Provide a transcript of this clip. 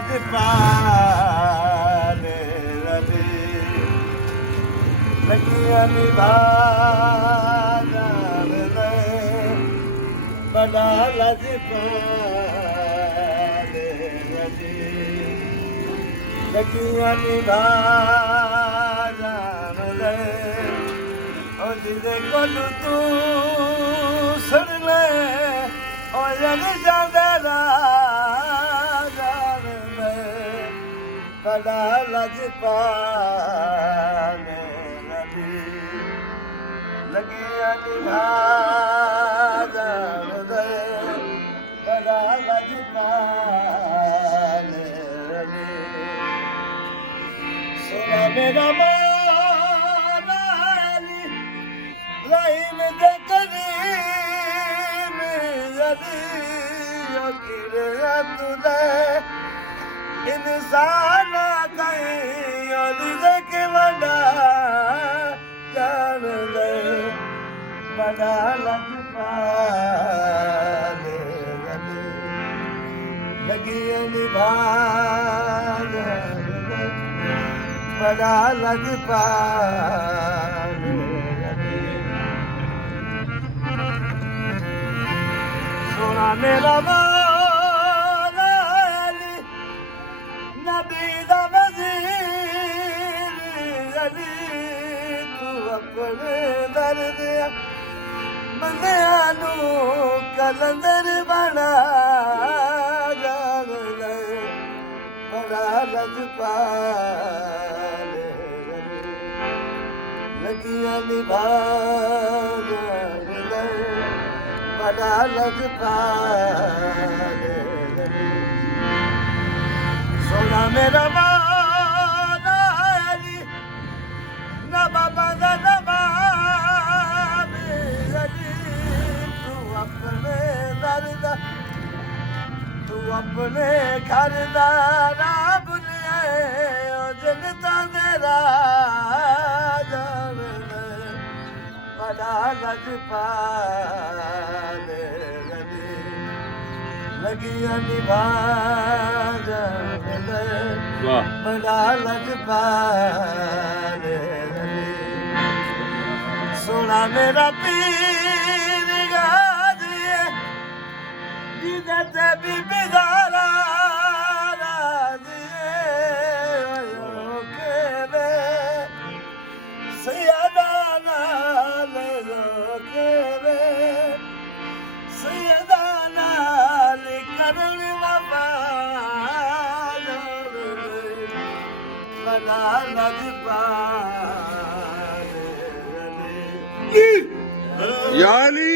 ਲਜਪਾਲ ਰਵੀ ਲੱਗਿਆ ਨਿਭਾਣਾ ਬੜਾ ਲਜਪਾਲ ਰਵੀ ਲੱਗਿਆ ਨਿਭਾਣਾ ਉਹ ਜਿਹਦੇ ਕੋਲ ਤੂੰ ਸੁਣ ਲੈ ਉਹ ਜਨ ਜਾਂਦਾ ਰਾਜਾਨ ਮੈਂ ਬੜਾ ਲਜਪਾਲ ਰਵੀ ਲੱਗਿਆ ਨਿਭਾਣਾ ਬੜਾ ਲਜਪਾਲ ਰਵੀ ਸੁਣਾ ਮੇਰਾ rahim de kareem yadi akiriyat de insan kai yadi de ke vada jaan de bada lajpal yadi lagi nibhan bada lajpal ਮੇਰਾ ਵਾਲਾ ਅਲੀ ਨਬੀ ਦਾ ਵਜ਼ੀਰ ਅਲੀ ਤੂੰ ਆਪਣੇ ਦਰਦ ਬੰਦਿਆਂ ਨੂੰ ਕਲੰਦਰ ਬਣਾ ਜਾਣ ਲੈ ਬੜਾ ਲਜਪਾਲ ਲੱਗਿਆ ਨਿਭਾਣਾ ਬੜਾ ਲਜਪਾਲ ਸੋਨਾ ਮੇਰਾ ਵਾਲਾ ਅਲੀ ਨਾ ਬਾਬਾ ਦਾ ਨਵਾਬ ਅਲੀ ਤੂੰ ਆਪਣੇ ਦਰ ਦਾ ਤੂੰ ਆਪਣੇ ਘਰ ਦਾ ਰੱਬ ਲਿਆ ਉਹ ਜਨਤਾ ਦੇ ਰਾਜਾਨ ਬੜਾ ਲਜਪਾਲ ਲੱਗਿਆ ਨਿਭਾਣਾ ਬੜਾ ਲਜਪਾਲ ਸੋਹਣਾ ਮੇਰਾ ਪੀਰ ਗਾਜ਼ੀਏ ਜਿਹਦੇ ਤੇ ਬੀਬੀ ਜ਼ਾਰਾ ਰਾਜ਼ੀਏ ਓਕੇ ਸਯਦਾ ਨਾਲ ਰੋਕੇ ਸਯਦਾ ਨਾਲ ਕਰਨ ਵਫਾ ਬੜਾ ਲਜਪਾਲ ਯਾਲੀ